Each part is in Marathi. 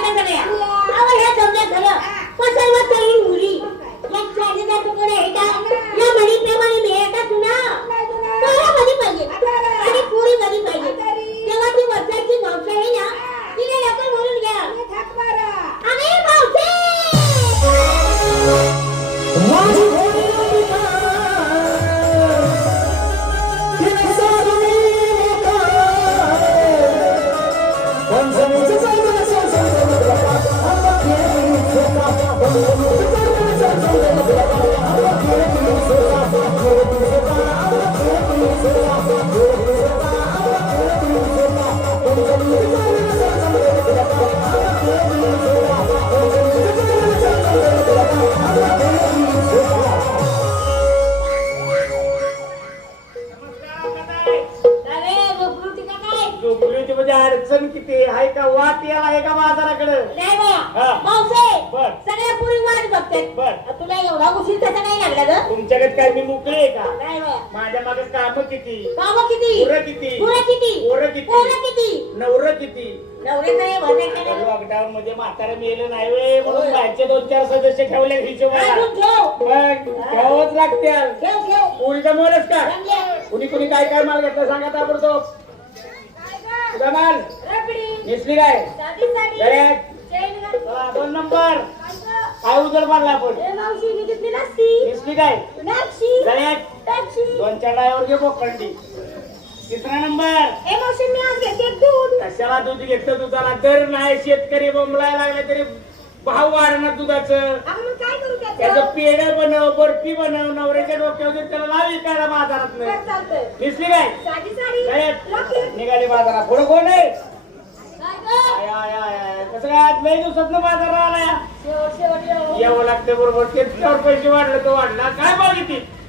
ना सगळ्या अहो ह्या समजा खरं पण सर्व तरुण मुली या I'm gonna go to the top of the mountain. लागला ग? तुमच्याकडे काय मी मोकळे आहे का? बा? माझ्या मागे काम किती? काम किती? पोरं किती? पोरं किती? पोरं किती? पोरं किती? नवर किती? नवरे काय भरले काय लॉकडाऊन मध्ये म्हातारा मेलं नाही वे म्हणून बाहेरचे दोन चार सदस्य ठेवले हिशोबाला अजून ठेव. मग ठेवच लागत्या. ठेव ठेव. पोरीचा मोलच का? रमले. कुणी कुणी काय काय माल घेतला सांगा ताबडतोब. तुझा माल? रबडी. नेसली काय? साधी साधी Correct. चेन ग. चला, दोन नंबर. काय उजळ मारला आपण? काय? दोन चार ड्रायव्हर घे बोकंडी तिसरा नंबर. कशाला दूध घेतलं दुधाला? दर नाही शेतकरी बोंबलाय लागला तरी भाव वाढणार दुधाचं. त्याचं? पेढ बनव बर्फी बनव नवऱ्याच्या डोक्यावर त्याला लाव विकायला बाजारात चालतंय. दिसली काय. निघाली बाजारात. पुढे कोण आहे? आय, आय, आय, आय. कसं काय आज लई दिवसात बाजार आला शेवट शेवट येऊ. यावं लागतं बरोबर. त्याच्यावर पैसे वाढले तो वाढला. काय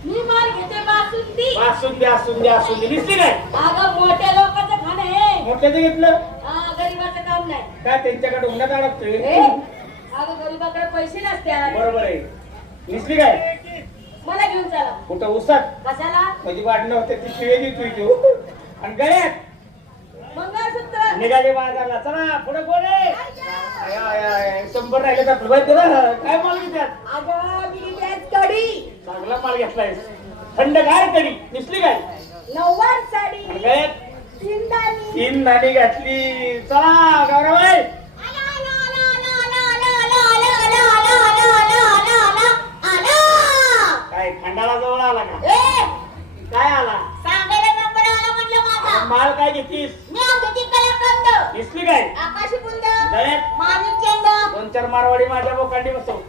मी माल घेते बासुंदी. असून द्या असून द्या असून दे दिसली काय? अगं मोठ्या लोकांचं खाणं हे मोठ्याचं घेतलं? हा, गरीबाचं काम नाही. काय त्यांच्याकडे उन्हात अडकतोय? अगं गरीबाकडे पैसे नसतात बरोबर आहे. दिसली काय? मला घेऊन चला. कुठं उसात? कशाला? म्हणजे वाढणं होते ती शिवे घेतोय तो आणि गळ्यात? मंगळसूत्र. निघाले बाजारला. चला पुढे कोण शंभर राहिले तर फुलवाय दिला काय माल घेतात? अगं मी कडी चांगला माल घेतलाय थंडगार कडी दिसली काय? नऊवार साडी. गळ्यात सिंदानी तीन नाणी घातली. चला गौरवाई. माझ्या बोकांडी बसव चला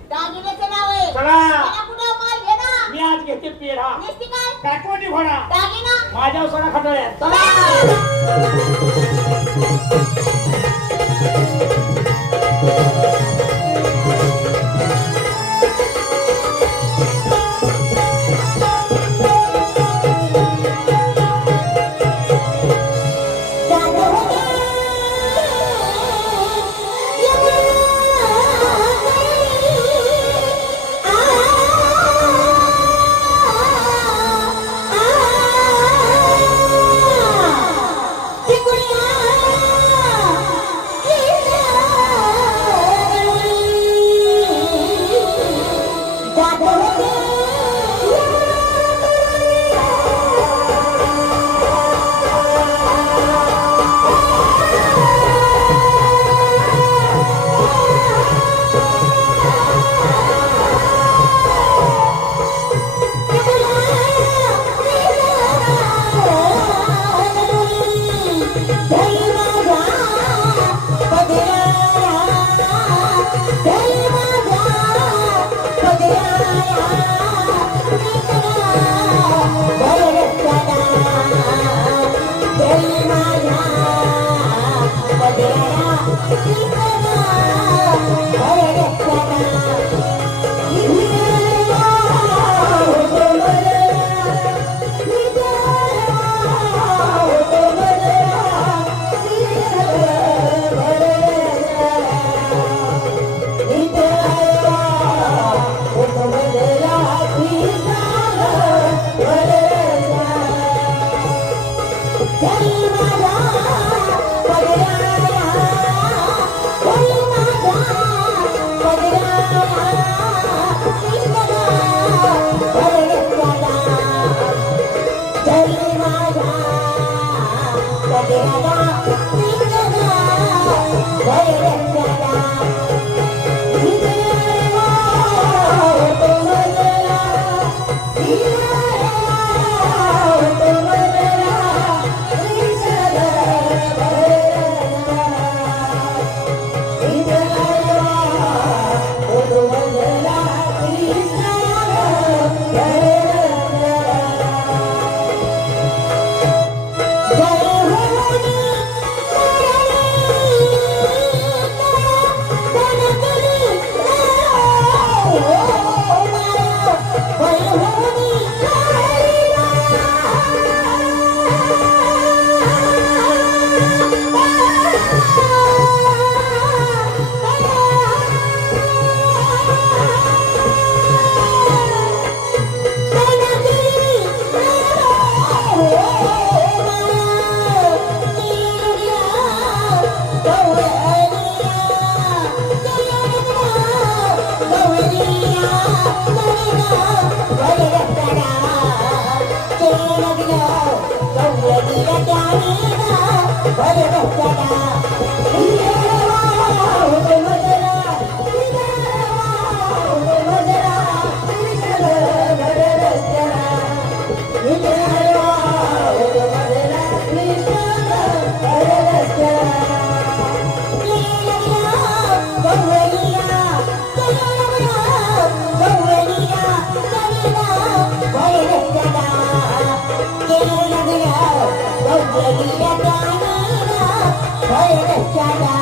ए, रमणा,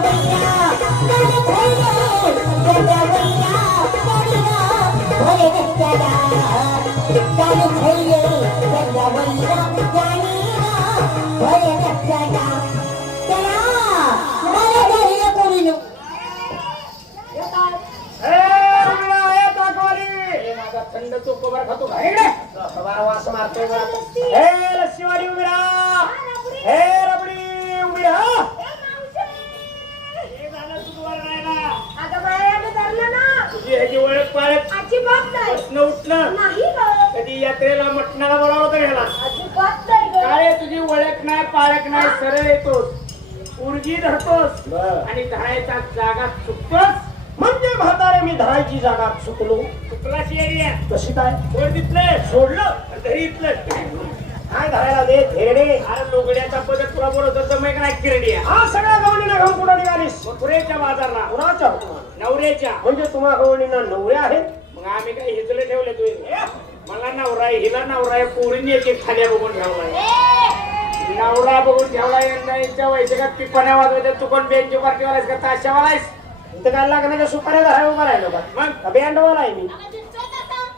थंड चोकोबार खातो का? इकडे. बारा वास मारतोय बरं आता. ए, लस्सीवाली उभी राहा. ए, रबडी उभी राहा. हे झालं तुझं वर नाही ना. तुझी ह्याची ओळख उठणं कधी यात्रेला मटणाला बोलावलं होतं ह्याला. काय तुझी ओळख नाही पाळख नाही सरळ येतोस. उर्जी धरतोस. बरं. आणि धरायचा जागा चुकतोस म्हणजे म्हातारे मी धरायची जागा चुकलो चुकलाशी एरिया कशी काय? सोड तिथलं सोडलं. घरी इथलं. काय धरायला दे धेरडे? अरे लोगड्याचा पदक तुला बोलत होतं मग नाही किरडी आहे. हा सगळ्या गवळीना घेऊन कुठं निघालीस? मथुरेच्या बाजारला. कुणाच्या? हुकुमात? नवऱ्याच्या. म्हणजे तुम्हा गवळीना नवऱ्या आहेत? मग आम्ही काय हिजले ठेवले तू मला नवरा आहे हिला नवरा आहे पोरीने एक एक खाल्या बघून ठेवलाय नवरा बघून ठेवलाय यंदा यांच्या वैद्यकात पिपाण्या वाजवायच्या तू कोण बेंच पार्टी वालायस का ताशा वालायस? इथं काय लग्नाच्या सुपाऱ्या धराय उभा राहिलो का मग? बँडवाला आहे मी?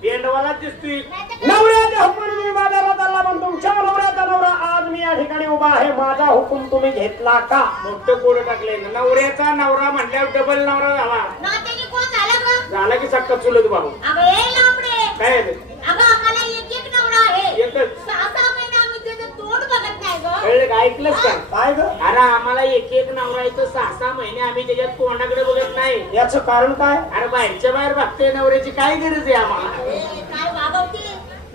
बेंडवाला दिसतोय नवऱ्याच्या हुकुमाने मी बाजारात आला पण तुमच्या नवऱ्याचा नवरा आज मी या ठिकाणी उभा आहे. माझा हुकूम तुम्ही घेतला का? मोठं कोड टाकलंय. ना नवऱ्याचा नवरा म्हटल्यावर डबल नवरा झाला. झाला की सक्का चुलत भाऊ. काय आहे ते? एकच. कळलं का? ऐकलंच का? काय ग? अरे आम्हाला एक एक नवरा येतो सहा सहा महिने आम्ही त्याच्यात तोंडाकडे बघत नाही. याचं कारण काय? अरे बाहेरच्या बाहेर बघतोय नवऱ्याची काय गरज आहे आम्हाला?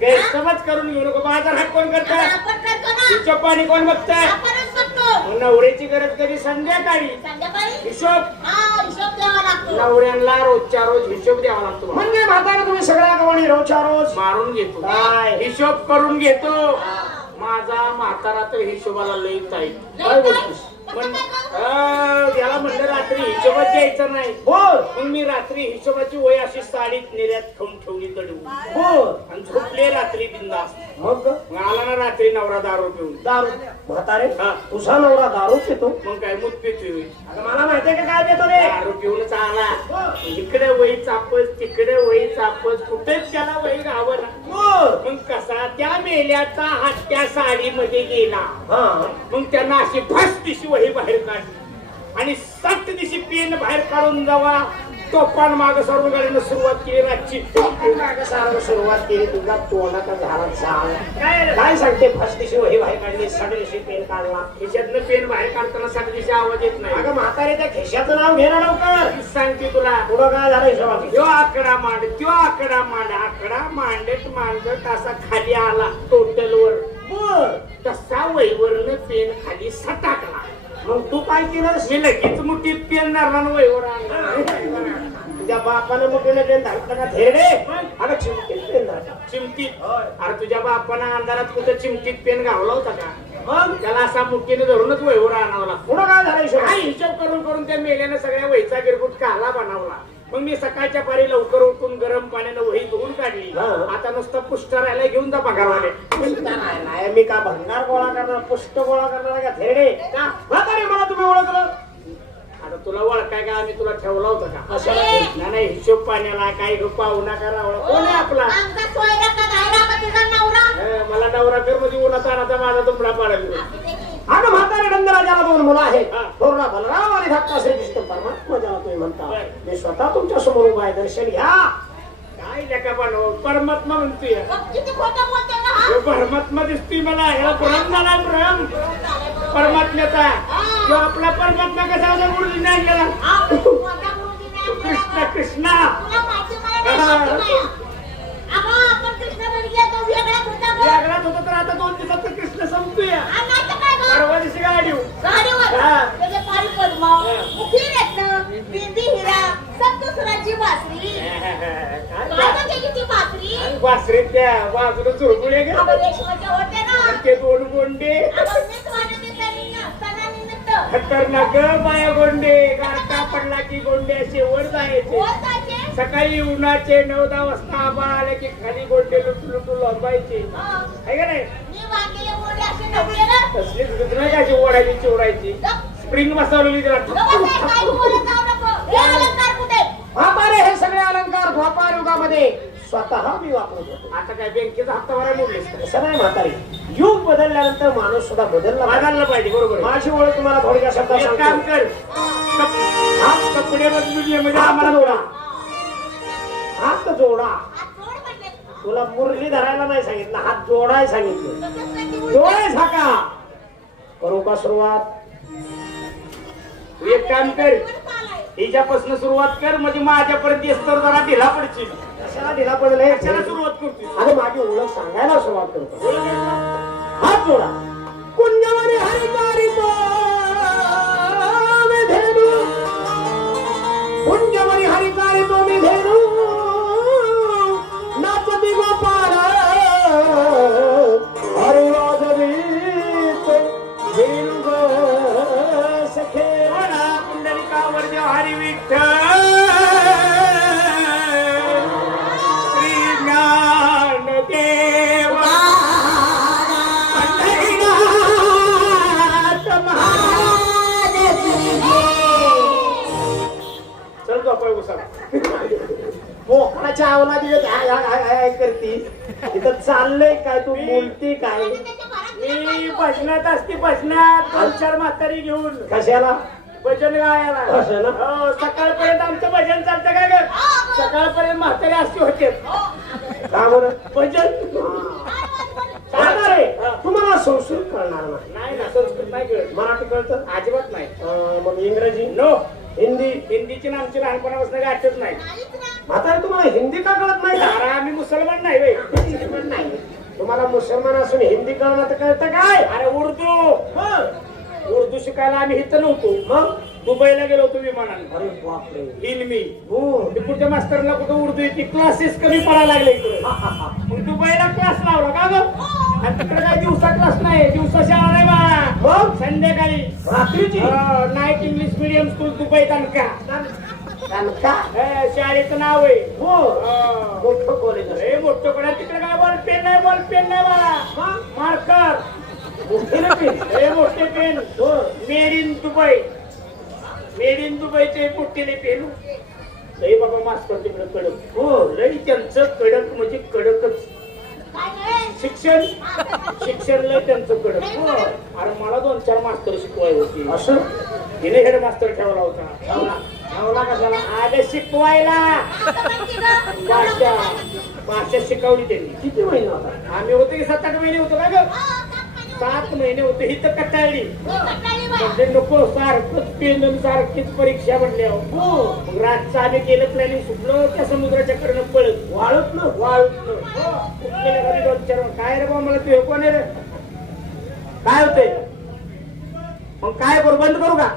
गैरसमज करून घेऊ नको. बाजार हात कोण करताय? हिशोब पाणी कोण बघताय? मग नवऱ्याची गरज कधी संध्याकाळी? हिशोब. नवऱ्यांना रोजच्या रोज हिशोब द्यावा लागतो. म्हणजे म्हातारा तुम्ही सगळ्या गवळी रोजच्या रोज? मारून घेतो. काय? हिशोब करून घेतो. माझा म्हातारा तर हिशोबाला लई ताई. काय बोलतोस? पण अं, त्याला म्हणलं रात्री हिशोबात द्यायचं नाही. बोल. मग मी रात्री हिशोबाची वय अशी साडीत निर्यात खाऊन ठेवली तडू बोल. आणि झोपले रात्री बिंदास. मग? मग आला ना रात्री नवरा दारू पिऊन. दारू. म्हातारे हा. तुझा नवरा दारू पितो. मग काय मूत पितोय आता मला माहितीये का काय पितो रे दारू पिऊनच आला इकडे वही चापस तिकडे वही चापस. कुठेच त्याला वही गावला मग? कसा त्या मेल्याचा हात त्या साडीमध्ये गेला. मग त्यांना अशी फस दिशी वही बाहेर काढली. आणि सात दिशी पेन बाहेर काढून जावा. तोफान माग सर्व गाडीनं सुरुवात केली रातची. मागं सारं सुरुवात केली. तुझा तोंडाचा झाला. चाल काय सांगते? फसतीशी वही बाहेर काढली. सडलीशी पेन काढला. खिशातनं पेन बाहेर काढताना सात दिशी आवाज येत नाही. अगं म्हातारे त्या खिशाचं नाव घे ना लवकर. मी सांगते तुला. पुढं काय झालं हिशोबाची त्यो आकडा मांड त्यो आकडा मांड. आकडा मांडत मांडत असा खाली आला टोटल वर बर. तसा वहीवरनं पेन खाली सटाकला. मग तू काय केलंस मी लगेच मुठीत पेन धरला वहीवर आणला. तुझ्या बापानं मग पेन का थेडे अगं चिमटीत पेन चिमटीत? अरे तुझ्या बापानं अंधारात कुठं चिमटीत पेन घावला होता का? मग? त्याला असा मुठीने धरूनच वहीवर आणावं लागतो. पुढं काय झालं हिशोब? करून करून त्या मेल्यानं सगळ्या वहीचा गिरगुट काला बनवला. मग मी सकाळच्या पारी लवकर उठून गरम पाण्यानं वही धुवून काढली. हा. आता नुसतं पुष्ट राहायला घेऊन जा पगारवाले नाही नाही, मी का भंगार गोळा करणार पुष्ट गोळा करणार का थेडे का? म्हातारे मला तुम्ही ओळखलं. आता तुला ओळखाय का? आम्ही तुला ठेवला होता का? कशाला? नाही नाही हिशोब पाण्याला काही पाहुणा करा कोण आहे आपला? आमचा सोयरा का? गायरा का तुझा नवरा? हे, मला नवरा कर म्हणजे उन्हात आणाचा माझा तुमडा अगं म्हातारे नंदराजाला दोन मुलं आहेत. थोरला बलराम आणि धाकटा श्रीकृष्ण परमात्मा ज्याला तुम्ही म्हणता. मी स्वतः तुमच्यासमोर उभा आहे दर्शन घ्या काय लेका बनव परमात्मा म्हणतोय. किती खोटं बोलते ना हा? ह्यो परमात्मा दिसतोय मला ह्याला भ्रम झाला भ्रम. परमात्म्याचा. तो आपला परमात्मा कसा होता गुरुजी नाही गेला. हा, कृष्ण? कृष्णा. तो वेगळाच होता गं. जागरात होता तर आता दोन दिवसात तर कृष्ण संपतोय. परवा दिवशी गाडी गाडीवर? हा. त्याचे पाणी पद्म मुखी रत्न बिंदी हिरा सप्तसुराची बासरी काय म्हणते की ती बासरी वासरीत त्या? बाजूला चुरकुळे गे. अगं रेशमाच्या होते ना. ते दोन गोंडे. अगं मीच सणानिमित्त. खतरनाक बाया गोंडे. गारटा पडला की गोंडे जायचे. वर जायचे. सकाळी उन्हाचे नऊ दहा वाजता आबाळ आले की खाली गोंडे लुटू लुटू लोंबायचे. आहे का नाही. तसलीच ओढायची चोरायची गप- स्प्रिंग बसवलेली. हे सगळे अलंकार द्वापार युगामध्ये स्वतः मी वापरत होतो आता काय बँकेचा हप्ता? असं नाही म्हातारे युग बदलल्यानंतर माणूस सुद्धा बदलला. बदललं पाहिजे बरोबर. माझी ओळख तुम्हाला थोडक्या शब्दात काम कर कपडे बदलून ये म्हणजे आम्हाला. हात जोडा. हात जोड म्हणले. तुला मुरली धरायला नाही सांगितलं हात जोडाय सांगितलं. डोळे झाका. करू का सुरुवात? तू एक काम कर. हिच्यापासून सुरुवात कर म्हणजे माझ्यापर्यंत येस तर जरा ढिला पडशील. कशाला ढिला पडले? कशाला सुरुवात करतो आणि माझी ओळख सांगायला सुरुवात करतो. हात जोडा. कुंजवरी हरिकारी मी धेनू कुंजवरी हरिकारी तो मी धेनू. काय तू बोलती काय? मी भजनात असते भजनात दोन चार म्हातारी घेऊन. कशाला? भजन गायला? हो सकाळपर्यंत आमचं भजन चालतं काय ग? सकाळपर्यंत म्हातारी असते होते. का बरं? भजन? चालणार आहे तुम्हाला संस्कृत कळणार नाही. नाही ना संस्कृत नाही कळत. मराठी कळतं? अजिबात नाही. अं, मग इंग्रजी? नो हिंदी? हिंदीची ना आमची लहानपणापासून गाठच नाही. नाहीच ना. म्हातारे तुम्हाला हिंदी का कळत नाही? का अरे आम्ही मुसलमान नाही बे. पण नाही. तुम्हाला मुसलमान असून हिंदी कळणं तर कळतं काय? अरे उर्दू. उर्दू शिकायला आम्ही इथं नव्हतो. मग? दुबईला गेलो होतो विमानाने. अरे बापरे. हो. पुढच्या मास्तरला कुठं उर्दू येते? क्लासेस कमी पडायला लागले इकडे. मग दुबईला क्लास लावला का ग? आणि तिकडे काय दिवसा क्लास नाही दिवसा शाळा नाही बा. संध्याकाळी. रात्रीची? Night English medium school Dubai हे, शाळेचं नाव आहे. हो. हा. मोठं कॉलेज आहे हे मोठं कोणा तिकडे काय बॉल पेन नाही बॉल पेन नाही बाळा मार्कर हे मोठे पेन हो. Made in Dubai made in दुबईचे मोठेले पेन लई बाबा मास्तर तिकडे कडक. हो लई त्यांचं कडक म्हणजे कडकच. शिक्षण? शिक्षण लय त्यांचं कडक. हो. अरे मला दोन चार मास्तर शिकवाय होती. असं? तिने हेड मास्तर ठेवला होता. ठेवला कशाला आले शिकवायला. भाषा भाषा शिकवली त्यांनी. किती महिने होता? आम्ही होतो की सात आठ महिने होतो का ग? सात महिने होते. ही तर कटाळली. म्हणजे नको सारखंच पेन सारखीच परीक्षा म्हणल्या हो. मग रातचं आम्ही गेलं प्लॅनिंग सुटलो त्या समुद्राच्या कडनं पळत वाळत न वाळत घरी दोन चार काय रे बा मला तू हे कोण आहे रे? काय होतंय? मग काय करू? बंद करू का?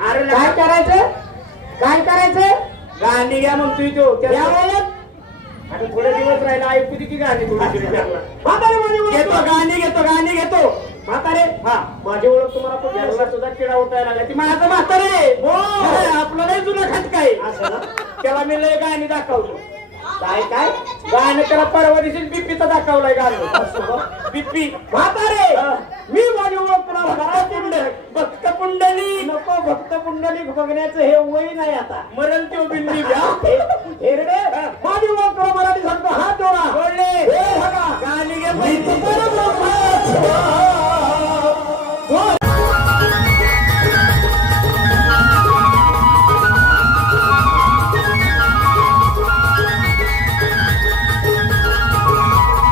अरे काय करायचं काय करायचं गाणी घ्या म्हणतोय तो त्या वेळेत आता थोडे दिवस राहिला ऐकू दे की गाणी म्हातारे माझी ओळख घेतो गाणी घेतो गाणी घेतो म्हातारे हा माझी ओळख तुम्हाला पण घ्यायला सुद्धा किडा उठायला लागला ती माझं म्हातारे हो. आपलं नाही जुनं खात काय असं? त्याला मी लय गाणी दाखवलं काय काय गाणं त्याला परवा दिवशी बिप्पीचा दाखवलाय गाणं बिप्पी म्हातारे हा. मी माझी ओळख भक्त पुंडली नको भक्त पुंडलिक बघण्याचं हे वय नाही आता. मरण तो बिंदी हेरडे माझी वापर मराठी सांगतो हात जोडा. बोलले. हे बघा